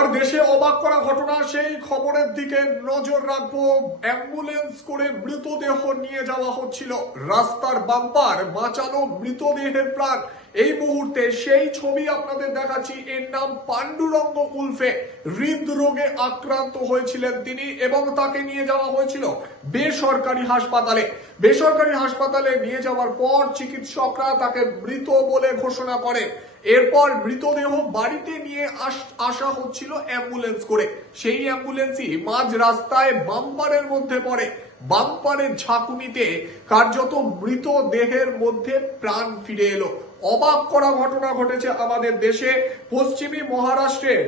আর দেশে অবাক করা ঘটনা, সেই খবরের দিকে নজর রাখবো। অ্যাম্বুলেন্স করে মৃতদেহ নিয়ে যাওয়া হচ্ছিল, রাস্তার বাম্পার বাঁচালো মৃতদেহের প্রাণ। এই মুহূর্তে সেই ছবি আপনাদের দেখাচ্ছি। এর নাম পাণ্ডুরঙ্গ উলফে। হৃদরোগে আক্রান্ত হয়েছিলেন তিনি এবং তাকে নিয়ে যাওয়া হয়েছিল বেসরকারি হাসপাতালে। বেসরকারি হাসপাতালে নিয়ে যাওয়ার পর চিকিৎসকরা তাকে মৃত বলে ঘোষণা করে। এরপর মৃতদেহ বাড়িতে নিয়ে আসা হচ্ছিল অ্যাম্বুলেন্স করে। সেই অ্যাম্বুলেন্সই মাঝ রাস্তায় বাম্পারের মধ্যে পড়ে। বাম্পারের ঝাঁকুনিতে কার্যত মৃতদেহের মধ্যে প্রাণ ফিরে এলো। অবাক করা ঘটনা ঘটেছে আমাদের দেশে। পশ্চিমী মহারাষ্ট্রের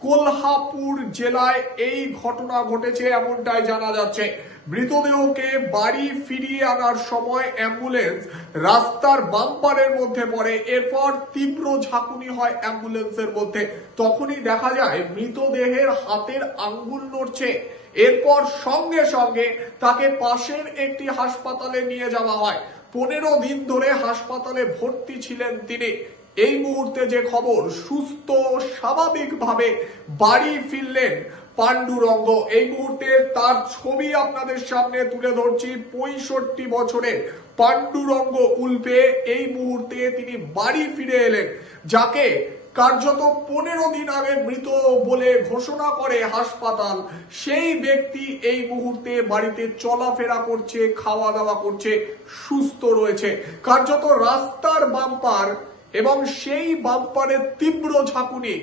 কোলহাপুর জেলায় এই ঘটনা ঘটেছে এমনটাই জানা যাচ্ছে। মৃতদেহকে বাড়ি ফিরিয়ে আনার সময় অ্যাম্বুলেন্স রাস্তার বাম্পারের মধ্যে পড়ে। এরপর তীব্র ঝাঁকুনি হয় অ্যাম্বুলেন্সের মধ্যে। তখনই দেখা যায় মৃতদেহের হাতের আঙ্গুল নড়ছে। এরপর সঙ্গে সঙ্গে তাকে পাশের একটি হাসপাতালে নিয়ে যাওয়া হয়। 15 দিন ধরে হাসপাতালে ভর্তি ছিলেন তিনি। এই মুহূর্তে যে খবর, সুস্থ স্বাভাবিকভাবে বাড়ি ফিরলেন পাণ্ডুরঙ্গ। এই মুহূর্তে তার ছবি আপনাদের সামনে তুলে ধরছি। 65 বছরের পাণ্ডুরঙ্গ উলফে এই মুহূর্তে তিনি বাড়ি ফিরে এলেন, যাকে কার্যত 15 দিন আগে মৃত বলে ঘোষণা করে হাসপাতাল। সেই ব্যক্তি এই মুহূর্তে বাড়িতে চলাফেরা করছে, খাওয়া দাওয়া করছে, সুস্থ রয়েছে। কার্যত রাস্তার বাম্পার এবং সেই বাম্পারের তীব্র ঝাঁকুনি,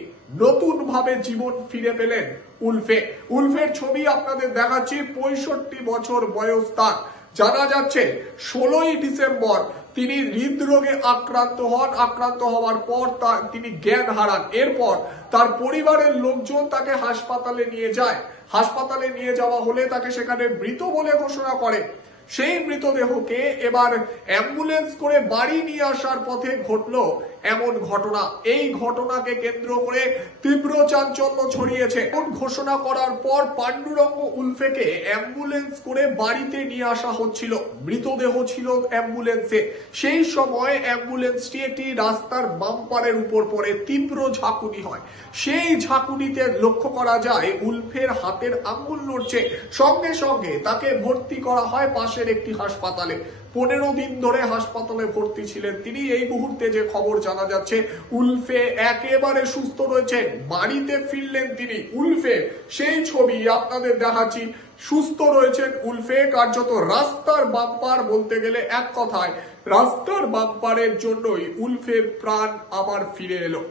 নতুন ভাবে জীবন ফিরে পেলেন উলফে। উলফের ছবি আপনাদের দেখাচ্ছি। 65 বছর বয়স তার। জানা যাচ্ছে 16ই ডিসেম্বর তিনি হৃদরোগে আক্রান্ত হন। আক্রান্ত হওয়ার পর তিনি জ্ঞান হারান। এরপর তার পরিবারের লোকজন তাকে হাসপাতালে নিয়ে যায়। হাসপাতালে নিয়ে যাওয়া হলে তাকে সেখানে মৃত বলে ঘোষণা করে। সেই মৃতদেহকে এবার অ্যাম্বুলেন্স করে বাড়ি নিয়ে আসার পথে ঘটলো এমন ঘটনা। এই ঘটনাকে কেন্দ্র করে তীব্র চাঞ্চল্য ছড়িয়েছে। ঘোষণা করার পর পাণ্ডুরঙ্গ উলফেকে অ্যাম্বুলেন্স করে বাড়িতে নিয়ে আসা হচ্ছিল। মৃতদেহ ছিল অ্যাম্বুলেন্সে। সেই সময় অ্যাম্বুলেন্সটি একটি রাস্তার বাম্পারের উপর পড়ে। তীব্র ঝাঁকুনি হয়। সেই ঝাঁকুনিতে লক্ষ্য করা যায় উলফের হাতের আঙ্গুল নড়ছে। সঙ্গে সঙ্গে তাকে ভর্তি করা হয় পাশের একটি হাসপাতালে। 15 দিন ধরে হাসপাতালে ভর্তি ছিলেন তিনি। এই মুহূর্তে যে খবর জানা যাচ্ছে, উলফে একেবারে সুস্থ রয়েছেন, বাড়িতে ফিরলেন তিনি। উলফে সেই ছবি আপনাদের দেখাচ্ছি। সুস্থ রয়েছেন উলফে। কার্যত রাস্তার বাম্পার, বলতে গেলে এক কথায় রাস্তার বাম্পারের জন্যই উলফের প্রাণ আবার ফিরে এলো।